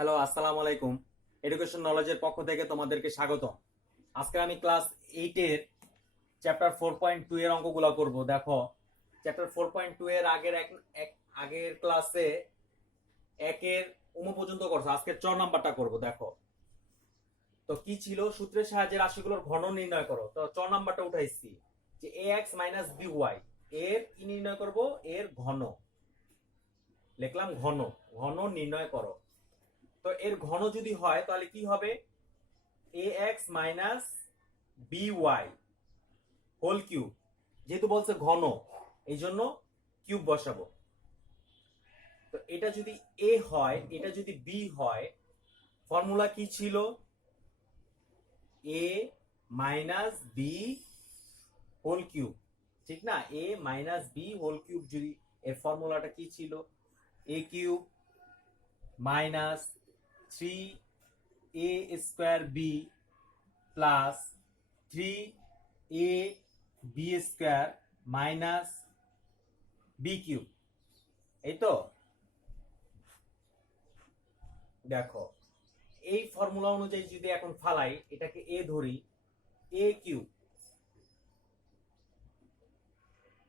Hello, আসসালামু আলাইকুম। Education নলেজের পক্ষ থেকে তোমাদেরকে স্বাগত। আজকে আমি ক্লাস 8 এর চ্যাপ্টার 4.2 এর অঙ্কগুলো করব। দেখো, চ্যাপ্টার 4.2 এর আগের ক্লাসে একের পর্যন্ত করছো, আজকে 4 নাম্বারটা করব। দেখো তো কি ছিল, সূত্রের সাহায্যে রাশিগুলোর ঘন নির্ণয় করো। তো 4 নাম্বারটা উঠাইছি যে ax by, এর কি নির্ণয় করব? এর ঘন। লিখলাম ঘন, ঘন নির্ণয় করো। তো এর ঘন যদি হয় তাহলে কি হবে? ax by whole cube. যেহেতু বলছে ঘন, এই জন্য কিউব বসাবো। তো এটা যদি a হয়, এটা যদি b হয়, ফর্মুলা কি ছিল? a b হোল কিউব, ঠিক না? a b হোল কিউব, যদি এর ফর্মুলাটা কি ছিল? a cube minus 3a square b plus 3ab square minus b cube. এই তো দেখো, এই ফর্মুলা অনুযায়ী যদি এখন ফালাই, এটাকে এ ধরি, এ কিউব,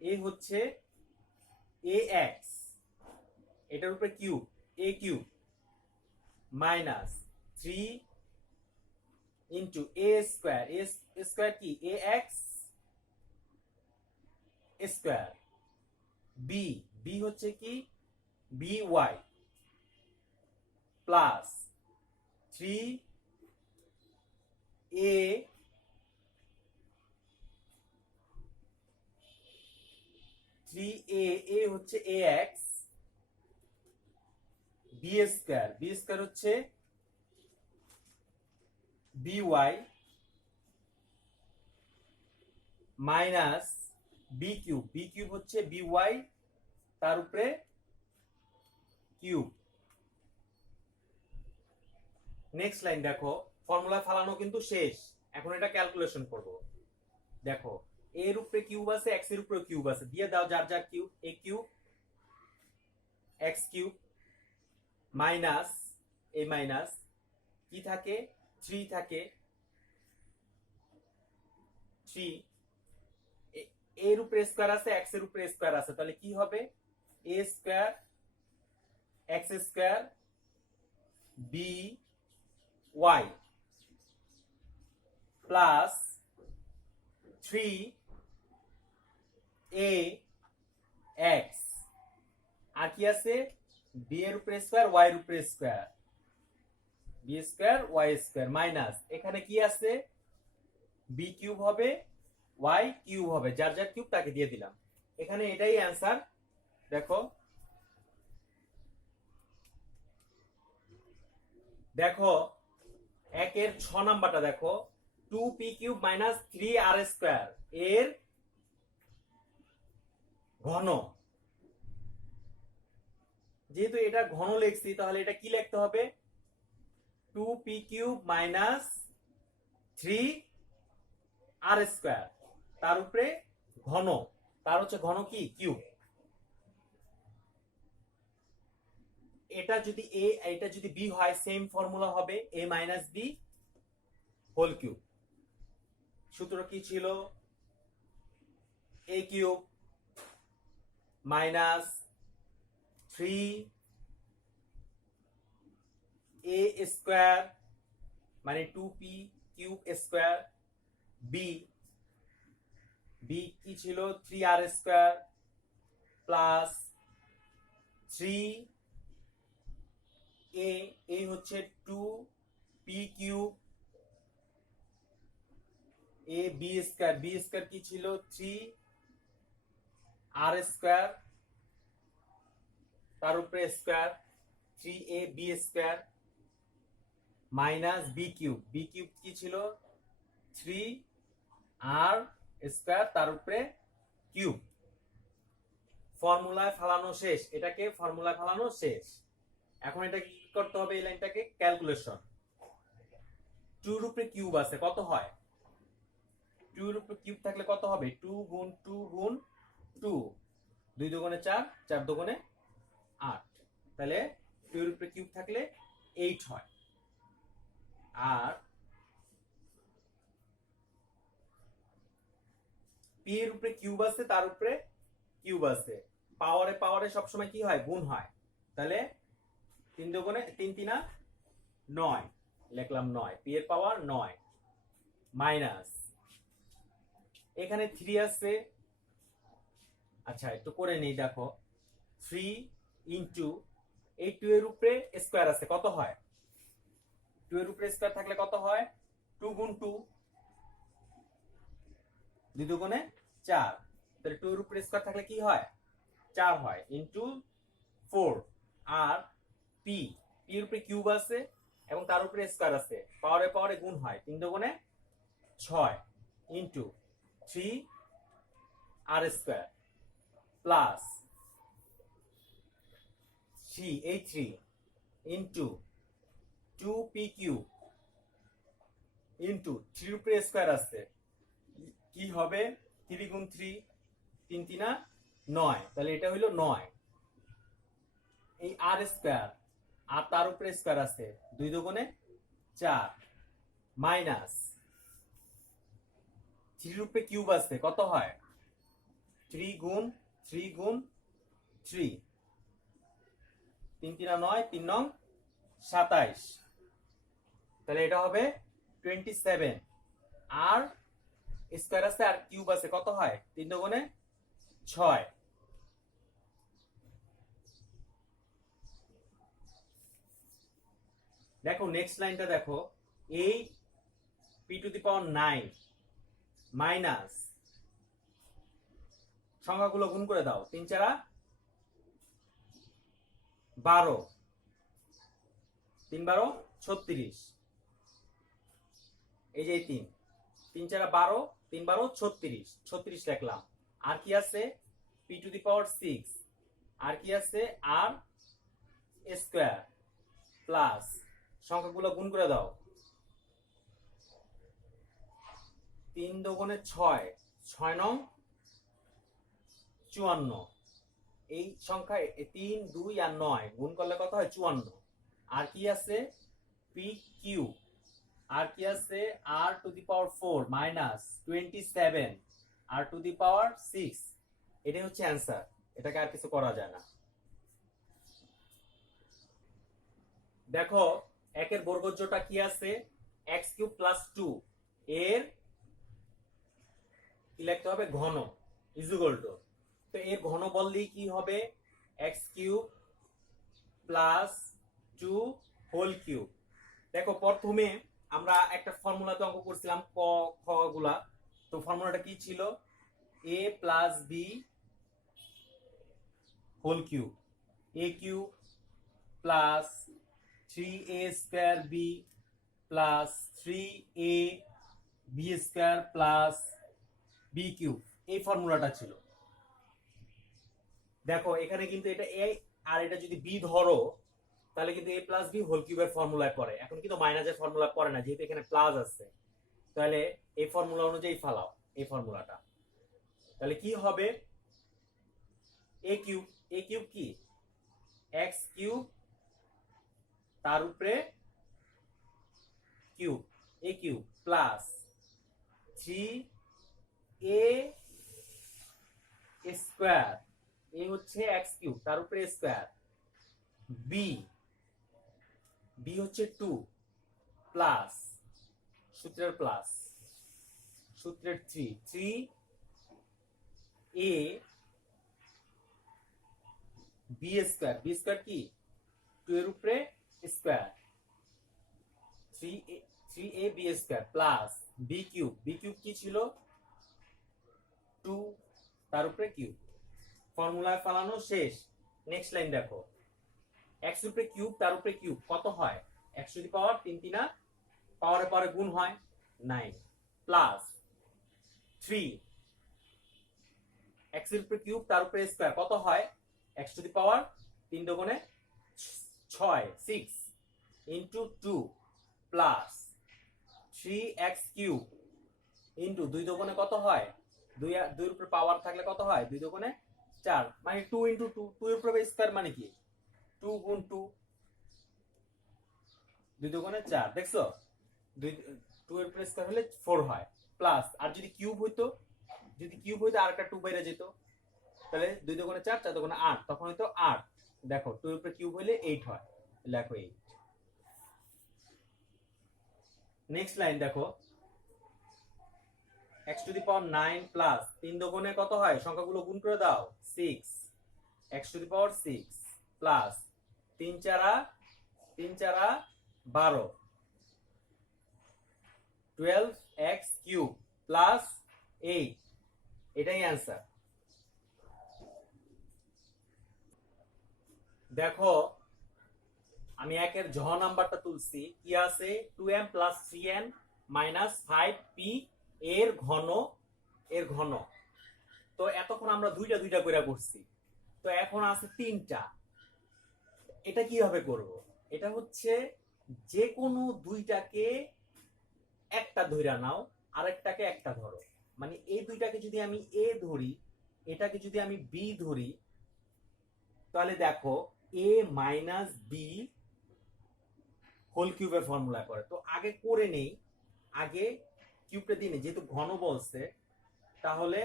এ হচ্ছে এ এক্স, এটার উপরে cube, a cube minus 3 into a square, a square কি? A x square, b, b হচ্ছে কি? বি ওয়াই প্লাস 3 এ হচ্ছে a x, b square, b square হচ্ছে b y minus b cube, b cube হচ্ছে b y তার উপরে cube. Next line দেখো, formula ফালানো কিন্তু শেষ, এখন এটা ক্যালকুলেশন করব। দেখো, এর উপরে কিউব আছে, এক্স এর উপরে কিউব আছে, দিয়ে দাও যার যার cube. A cube x cube minus এই মাইনাস কি থাকে? 3 থাকে, 3 এর উপরে স্কয়ার আছে, এক্স এর উপরে স্কয়ার আছে, তাহলে কি হবে? A square x square b y plus 3 a x, আর কি আছে? বি এর উপরে স্কয়ার, ওয়াই এর উপরে square, b square y square minus এখানে কি আছে? বি কিউব হবে, ওয়াই কিউব হবে, যার যার কিউব তাকে দিয়ে দিলাম। এখানে এটাই অ্যান্সার। দেখো দেখো একের 6 নাম্বারটা দেখো, 2p cube minus 3r square এর ঘন। যেহেতু এটা ঘন লিখছি, তাহলে এটা কি লিখতে হবে? 2p cube minus 3r square তার উপরে ঘন, তার হচ্ছে ঘন কি? কিউব। এটা যদি এ, এটা যদি বি হয়, সেম ফর্মুলা হবে এ মাইনাস বি হোল কিউব। সূত্র কি ছিল? এ কিউব মাইনাস 3a স্কোয়ার মানে 2p cube square, b, B কি ছিল? 3r square plus 3a, a হচ্ছে 2p cube, a b square, b square কি ছিল? 3r স্কোয়ার তার উপরে square, 3ab square minus b cube, b cube কি ছিল? 3r স্কোয়ার তার উপরে কিউব। ফর্মুলায় ফালানো শেষ, এটাকে ফর্মুলায় ফালানো শেষ। এখন এটা কি করতে হবে? এই লাইনটাকে ক্যালকুলেশন। 2 এর উপরে কিউব আছে, কত হয়? 2 এর উপরে কিউব থাকলে কত হবে? 2 গুণ 2 গুণ 2, 2 দুগুণে 4, 4 দুগুণে 8। তাহলে 2 এর উপরে কিউব থাকলে 8 হয়। আর পি এর উপরে কিউব আছে, তার উপরে কিউব আছে, পাওয়ারে পাওয়ারে সবসময় কি হয়, গুণ হয়। তাহলে 3 দুগুণে 3 3 9, লিখলাম 9, পি এর পাওয়ার 9 মাইনাস এখানে 3 আছে। আচ্ছা একটু করে নেই, দেখো 3 ইন্টু এই 2 এর উপরে স্কয়ার আছে, কত হয়, 2 এর উপরে স্কয়ার থাকলে কত হয়, 2 গুণ 2, 2 দুগুণে 4, তাহলে 2 এর উপরে স্কয়ার থাকলে কি হয়, 4 হয়, ইন্টু 4। আর পি পি এর উপরে কিউব আছে এবং তার উপরে স্কয়ার আছে, পাওয়ারে পাওয়ারে গুণ হয়, 3 দুগুণে 6 ইন্টু 3 আর square plus 3 into 2 p cube into 3 উপরে স্কয়ার আছে, কি হবে, 3 গুণ 3, 3 3 9, তাহলে এটা হইলো 9। এই আর স্কয়ার আর তার উপরে স্কয়ার আছে, 2 দুগুণে 4 মাইনাস 3 এর উপরে কিউব আছে, কত হয়, 3 গুণ 3 গুণ 3, 3 3 9, 3 9 27, তাহলে এটা হবে 27। আর স্কয়ার আছে আর কিউব আছে, কত হয়, 3 দুগুণে 6। দেখো নেক্সট লাইনটা দেখো, 8 P two the power 9 minus সংখ্যাগুলো গুণ করে দাও, 3 4 12, 3 12 36, এই যে 3 3 4 12, 3 12 36, 36 লিখলাম। আর কি আছে, পি টু দি পাওয়ার 6, আর কি আছে, আর স্কয়ার প্লাস সংখ্যাগুলো গুণ করে দাও, 3 দুগুণে 6, 6 নং 54, এই সংখ্যা 3 2 আর 9 গুণ করলে কত হয়, 54। আর কি আছে, পি কিউ, আর কি আছে, r to the power 4 minus 27 r to the power 6, এটাই হচ্ছে অ্যান্সার, এটাকে আর কিছু করা যায় না। দেখো একের বর্গজটা কি আছে, এক্স কিউব প্লাস 2 এর কি লিখতে হবে, ঘন ইকুয়াল টু, তো এর ঘন বললেই কি হবে, x cube plus 2 whole cube. দেখো প্রথমে আমরা একটা ফর্মুলাতে অঙ্ক করছিলাম ক খ গুলা, তো ফর্মুলাটা কি ছিল, a plus b whole cube, a cube plus 3a square b plus 3a b square plus b cube, এই ফর্মুলাটা ছিল। দেখো এখানে কিন্তু এটা এ আর এটা যদি বি ধরো, তাহলে কিন্তু a প্লাস বি হোল কিউবের ফর্মুলায় পড়ে, এখন কিন্তু মাইনাসের ফর্মুলা পড়ে না, যেহেতু এখানে প্লাস আছে, তাহলে এই ফর্মুলা অনুযায়ী ফালাও এই ফর্মুলাটা, তাহলে কি হবে, এ কিউব কি, এক্স কিউব তার উপরে cube, a cube plus 3a square, এ হচ্ছে এক্স কিউব তার উপরে স্কয়ার, বি বি হচ্ছে 2 প্লাস সূত্রের প্লাস সূত্রের 3 a b square, b square কি 2 এর উপরে square, 3a b square plus b cube কি ছিল 2 তার উপরে কিউব, ফর্মুলায় ফলানো শেষ। নেক্সট লাইন দেখো, এক্স উপরে কিউব তার উপরে কিউব, কত হয়, এক্স টু দি পাওয়ার 3 3 পাওয়ারে পাওয়ারে গুণ হয় 9 প্লাস 3 এক্স এর উপরে কিউব তার উপরে স্কয়ার, কত হয়, এক্স টু দি পাওয়ার 3 দুগুণে 6 6 into 2 plus 3x cube into 2 দুগুণে কত হয়, 2 এর উপরে পাওয়ার থাকলে কত হয়, 2 দুগুণে 4, মানে 2 ইন্টু 2, 2 এর উপরে স্কয়ার মানে কি, 2 গুণ 2 2 দুগুণে 4, দেখছো 2 এর উপরে স্কয়ার হলে 4 হয়, প্লাস আর যদি কিউব হইতো, আর একটা 2 বাইরে যেত, তাহলে 2 দুগুণে 4, 4 দুগুণে 8, তখন হইতো 8। দেখো 2 এর উপরে কিউব হইলে 8 হয়, লেখো 8। নেক্সট লাইন দেখো, x two the power 9 plus 3 দুগুণে কত হয়, সংখ্যাগুলো গুণ করে দাও, 6, x two the power 6 plus 3 চারা 12, 12x কিউব প্লাস 8, এটাই অ্যান্সার। দেখো আমি একের ঝ নাম্বারটা তুলছি, কি আছে, 2m plus 3n minus 5p এর ঘন। তো এতক্ষণ আমরা দুইটা করে করছি, তো এখন আছে 3টা। এটা কিভাবে করব, এটা হচ্ছে যে কোনো দুইটাকে একটা ধইরা নাও, আরেকটাকে একটা ধরো, মানে এই দুইটাকে যদি আমি a ধরি, এটাকে যদি আমি b ধরি, তাহলে দেখো a মাইনাস b হোল কিউবের ফর্মুলা করে। তো আগে করে নেই, আগে কিউবটা দিয়ে নেই, যেহেতু ঘন বলছে, তাহলে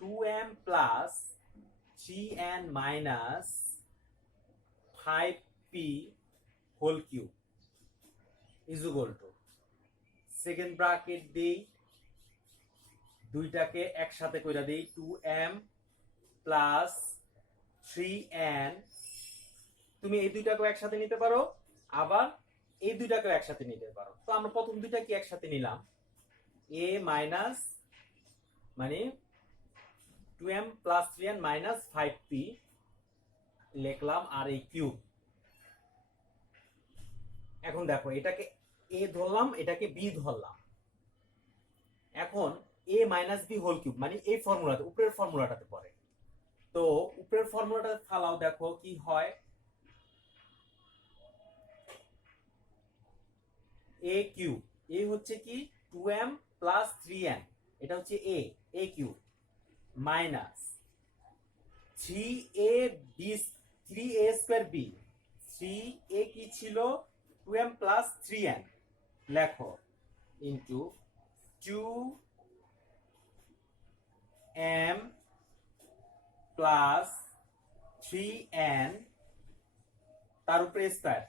2m plus 3n minus 5p whole cube is equal to, second bracket দেই, দুইটাকে একসাথে কইরা দেই, 2m প্লাস 3n, তুমি এই দুইটাকে একসাথে নিতে পারো, আবার এই দুইটাকে একসাথে নিতে পারো। তো আমরা প্রথম দুইটা কি একসাথে নিলাম, a মাইনাস মানে 2m plus 3n minus 5p লিখলাম, আর এই কিউব। এখন দেখো এটাকে a ধরলাম, এটাকে b ধরলাম, এখন a minus b whole cube মানে এই ফর্মুলাতে, উপরের ফর্মুলাটাতে পড়ে। তো উপরের ফর্মুলাটা ফালাও, দেখো কি হয়, a কিউব, a হচ্ছে কি 2m প্লাস 3n, এটা হচ্ছে a cube minus 3a square b, 3a কি ছিল 2m প্লাস 3n, লেখো ইনটু 2m প্লাস 3n তার উপরে square,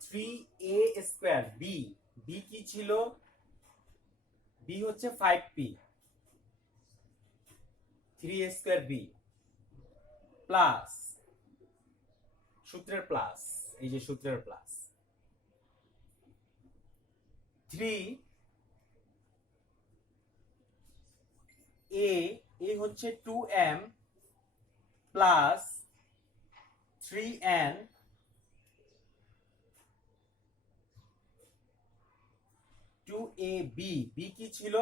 3a square b, b কি ছিল, b হচ্ছে 5p, 3a square b plus সূত্রের প্লাস, এই যে সূত্রের প্লাস 3a হচ্ছে 2m plus 3n 2ab, b কি ছিল,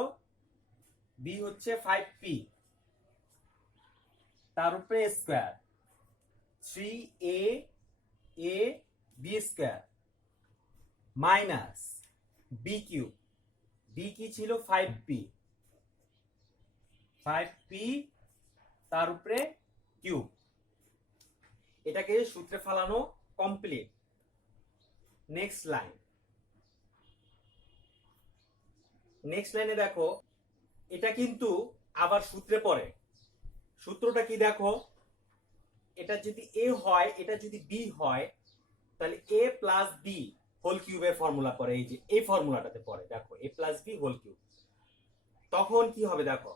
b হচ্ছে 5p, তার উপরে square 3a b square minus b cube, b কি ছিল 5p, তার উপরে কিউব। এটাকে সূত্রে ফালানো কমপ্লিট। নেক্সট লাইনে দেখো, এটা কিন্তু আবার সূত্রে পড়ে। সূত্রটা কি দেখো, এটা যদি a হয়, এটা যদি b হয়, তাহলে a প্লাস b হোল কিউবের ফর্মুলা পড়ে, এই যে এই ফর্মুলাটাতে পড়ে, দেখো a plus b whole cube. তখন কি হবে দেখো,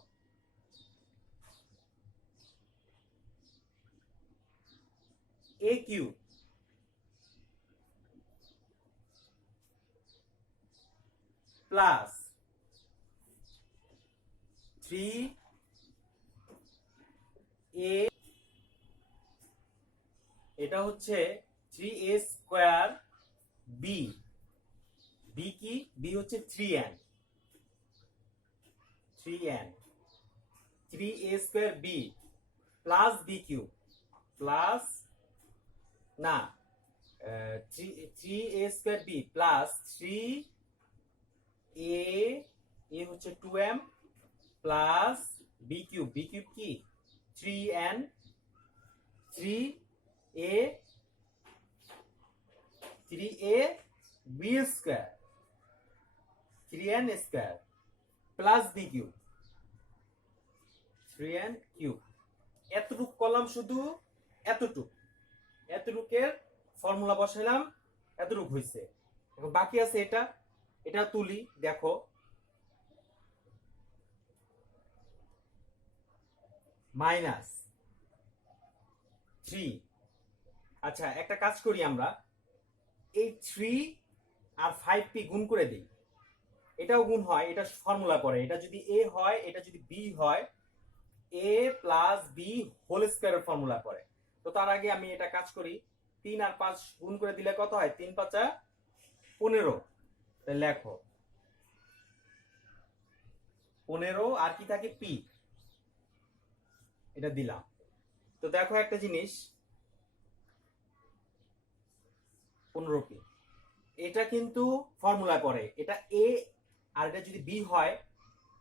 a কিউব প্লাস 3a, এটা হচ্ছে 3a স্কয়ার b, b কি, b হচ্ছে 3n, 3a square b plus b cube plus না 3a square b plus 3a হচ্ছে 2m প্লাস b কিউব কি 3n, 3a b square 3n square plus b cube 3n cube. এতটুক column শুধু এতটুকের formula বসাইলাম, এতটুক হয়েছে। এখন বাকি আছে এটা তুলি, দেখো মাইনাস 3। আচ্ছা একটা কাজ করি আমরা, এই 3 আর 5p গুণ করে দিই, এটাও গুণ হয়, এটা ফর্মুলা পড়ে। এটা যদি a হয়, এটা যদি b হয়, a প্লাস বি হোল স্কয়ারের ফর্মুলা পড়ে। তো তার আগে আমি এটা কাজ করি, 3 আর 5 গুণ করে দিলে কত হয়? 3 5 15। তাহলে লেখো 15 আর কি থাকে p, এটা দিলাম। তো দেখো একটা জিনিস, 15p এটা কিন্তু ফর্মুলা পড়ে, এটা a আর এটা যদি b হয়,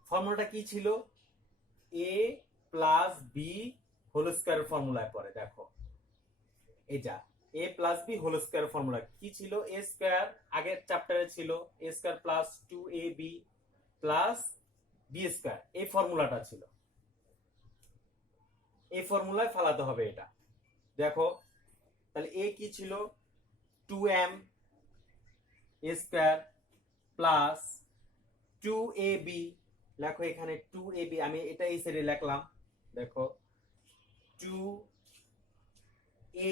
ফর্মুলাটা কি ছিল? a প্লাস বি হোল স্কয়ারের ফর্মুলায় পড়ে। দেখো এটা a plus b whole square formula কি ছিল? a স্কয়ার আগের চ্যাপ্টারে ছিল a square plus 2ab plus b square, এই ফর্মুলাটা ছিল, এই ফর্মুলায় ফেলাতে হবে এটা। দেখো তাহলে a কি ছিল? 2m স্কয়ার প্লাস 2ab, লেখো এখানে 2ab, আমি এটা এই সাইডে লিখলাম। দেখো 2a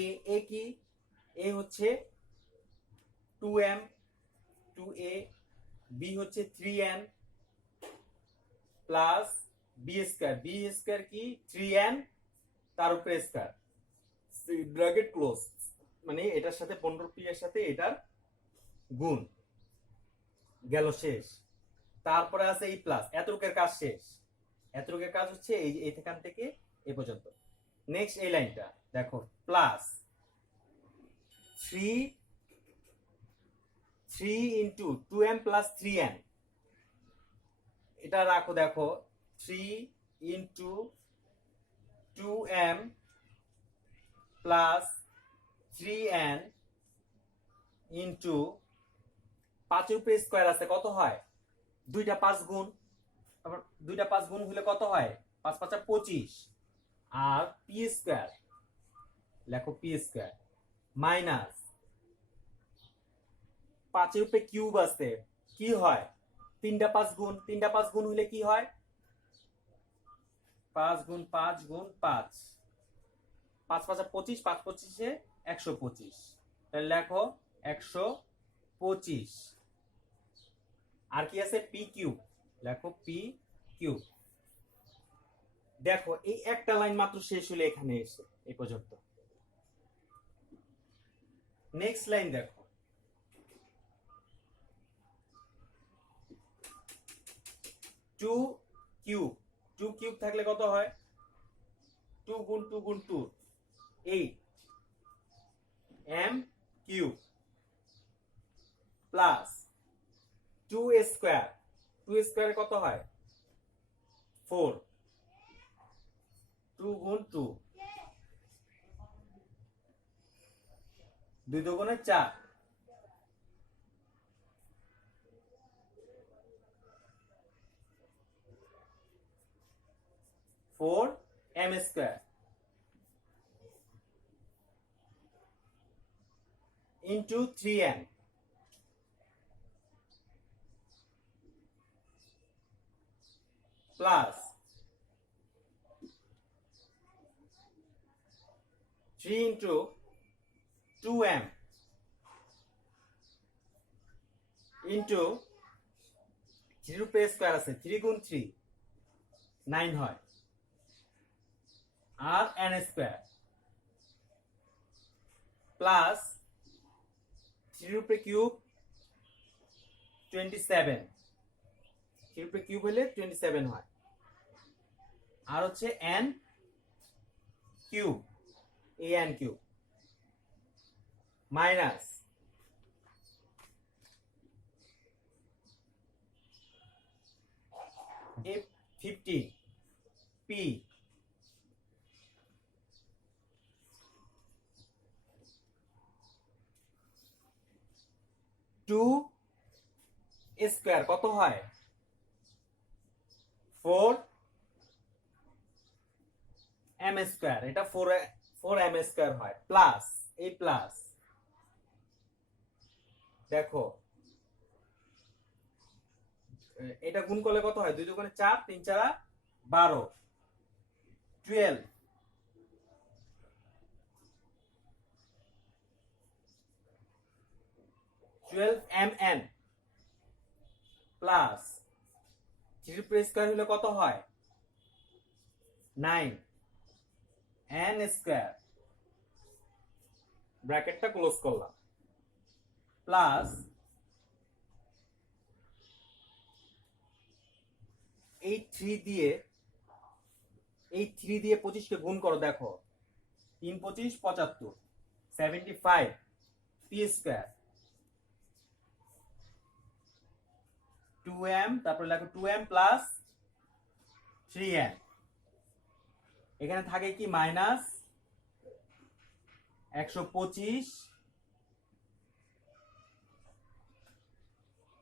কি? a হচ্ছে 2m 2a, b হচ্ছে 3n plus b square, b square কি? 3n তার উপরে স্কয়ার, ব্র্যাকেট ক্লোজ, মানে এটার সাথে 15p এর সাথে এটার গুণ, গেল শেষ। তারপরে আছে এই প্লাস, এতটুকের কাজ শেষ, এতটুকের কাজ হচ্ছে এই এখান থেকে এই পর্যন্ত। নেক্সট এই লাইনটা দেখো, plus 3 into 2m plus 3n, এটা রাখো। দেখো 3 into 2m plus 3n into 5 উপরে স্কয়ার আছে, কত হয়? দুইটা 5 গুণ, তারপর দুইটা 5 গুণ হলে কত হয়? 5 5 25, আর পি স্কয়ার, লেখো পি স্কয়ার মাইনাস 5 এর উপরে কিউব আছে, কি হয়? তিনটা 5 গুণ, তিনটা 5 গুণ হলে কি হয়? 5 গুণ 5 গুণ 5, 5 5 25, 5 25 125, তাহলে লেখো 125। আর কি আছে? পি কিউব, লেখো পি কিউব। দেখো এই একটা লাইন মাত্র শেষ হলে এখানে এসে এই পর্যন্ত। নেক্সট লাইন দেখো, 2 কিউব, 2 কিউব থাকলে কত হয়? 2 গুণ 2 গুণ 2 8 m কিউব প্লাস 2 স্কয়ার, 2 স্কয়ারে কত হয়? 4, 2 গুণ 2, 2 দুগুণে 4, 4m square into 3n plus 3 into 2m into 3 উপরে স্কয়ার আছে, 3 গুণ 3 9 হয়, আর n স্কয়ার প্লাস 3 উপরে কিউব 27, 3 উপরে কিউব হলে 27 হয়, আর হচ্ছে n cube, an cube minus 15 p two square কত হয় 4m স্কোয়ার, এটা 4m স্কোয়ার হয়, প্লাস এই প্লাস দেখো এটা গুণ করলে কত হয় 2 দুগুণে 4 3 4 12 12mn প্লাস 3 স্কোয়ার হলে কত হয় 9n স্কোয়ার, ব্র্যাকেটটা ক্লোজ করলাম, প্লাস এই 3 দিয়ে 25 কে গুণ করো, দেখো 3 25 75 75 পি স্কোয়ার 2m, তারপর লেখো 2m প্লাস 3n, এখানে থাকে কি মাইনাস 125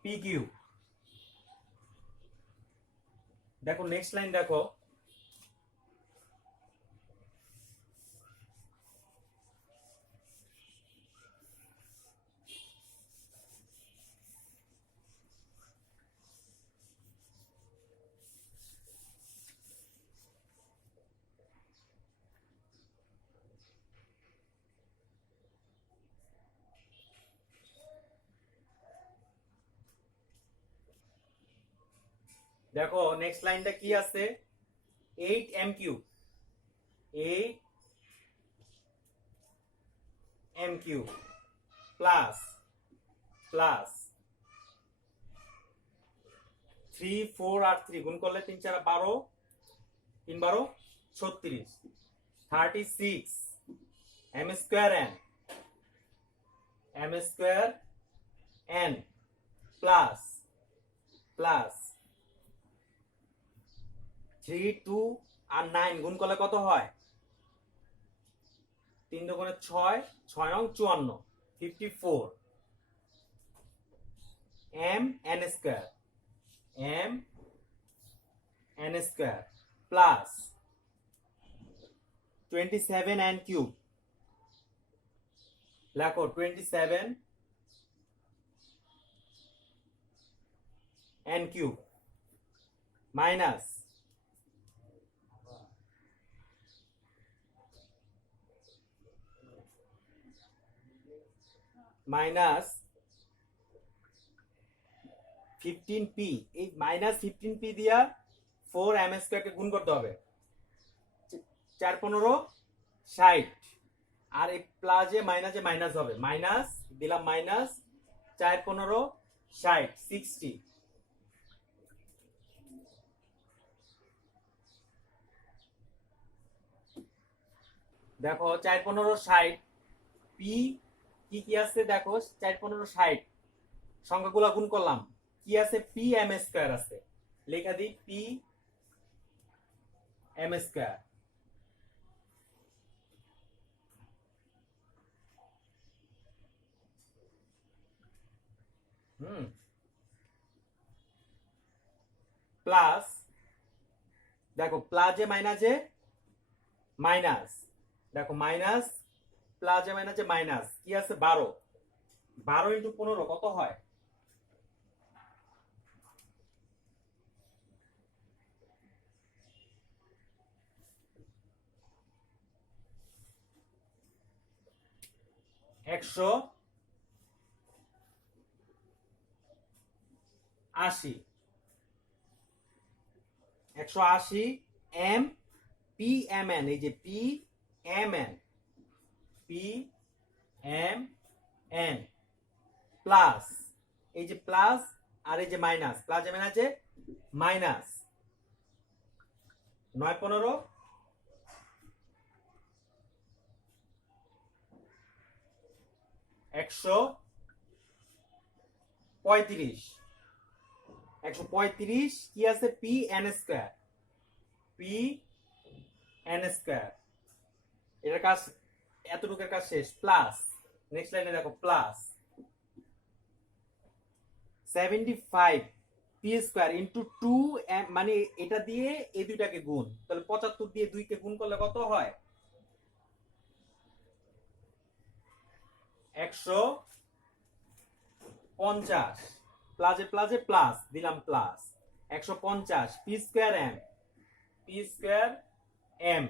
পি কিউ। দেখো নেক্সট লাইন দেখো, দেখো নেক্সট লাইনটা কি আছে 8m cube, 8m cube plus 3 4 আর 3 গুণ করলে 3 4 12 3 12 36 36 m স্কয়ার n প্লাস 3 2 আর 9 গুণ করলে কত হয় 3 দুগুণে 6 6 নং 54 54 m n square plus 27 n cube, লেখো 27 n কিউব মাইনাস 15p, এই মাইনাস 15p দিয়া 4m স্কয়ার কে গুণ করতে হবে 4 15 60, আর এই প্লাসে মাইনাসে মাইনাস হবে, মাইনাস দিলাম মাইনাস 4 15 60 60, দেখো 4 15 60 পি কি আছে দেখো 4 15 60 সংখ্যাগুলো গুণ করলাম কি আছে পি এম স্কয়ার আছে, লেখা দিই পি এম স্কয়ার প্লাস দেখো প্লাসে মাইনাসে মাইনাস, দেখো মাইনাস প্লাসে মাইনাসে মাইনাস কি আছে 12 12 ইন্টু 15 কত হয় 180 এম পি এম এন, এই যে পি এম এন প্লাস এই যে প্লাস আর এই যে মাইনাস, প্লাস এম এন আছে মাইনাস 9 15 135 কি আছে পি এন স্কয়ার, এটার কাজ এতটুকুর কাজ শেষ, প্লাস নেক্সট লাইনে দেখো প্লাস 75 পি স্কয়ার ইন্টু 2 মানে এটা দিয়ে এই দুইটাকে গুণ, তাহলে 75 দিয়ে 2 কে গুণ করলে কত হয়? 150 প্লাসে প্লাসে প্লাস দিলাম plus 150 p square m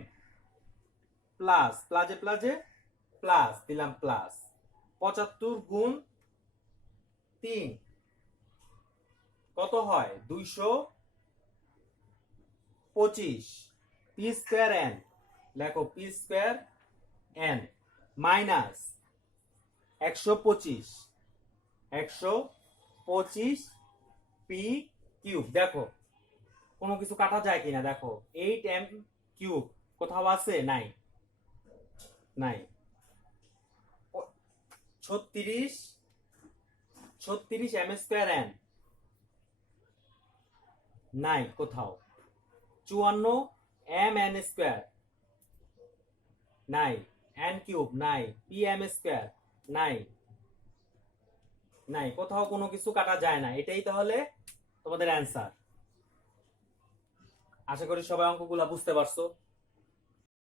plus প্লাসে প্লাসে প্লাস দিলাম প্লাস 75 গুণ 3 কত হয়? 225 পি স্কয়ার এন, লেখো P square N minus 125 P cube. দেখো কোনো কিছু কাটা যায় কিনা, দেখো 8 এম কিউব কোথাও আছে? নাই নাই। 36 এম স্কয়ার এন নাই কোথাও। 54 এম এন স্কয়ার নাই, এন কিউব নাই, পি এম স্কয়ার নাই নাই, কোথাও কোনো কিছু কাটা যায় না। এটাই তাহলে তোমাদের অ্যান্সার। আশা করি সবাই অঙ্কগুলো বুঝতে পারছো।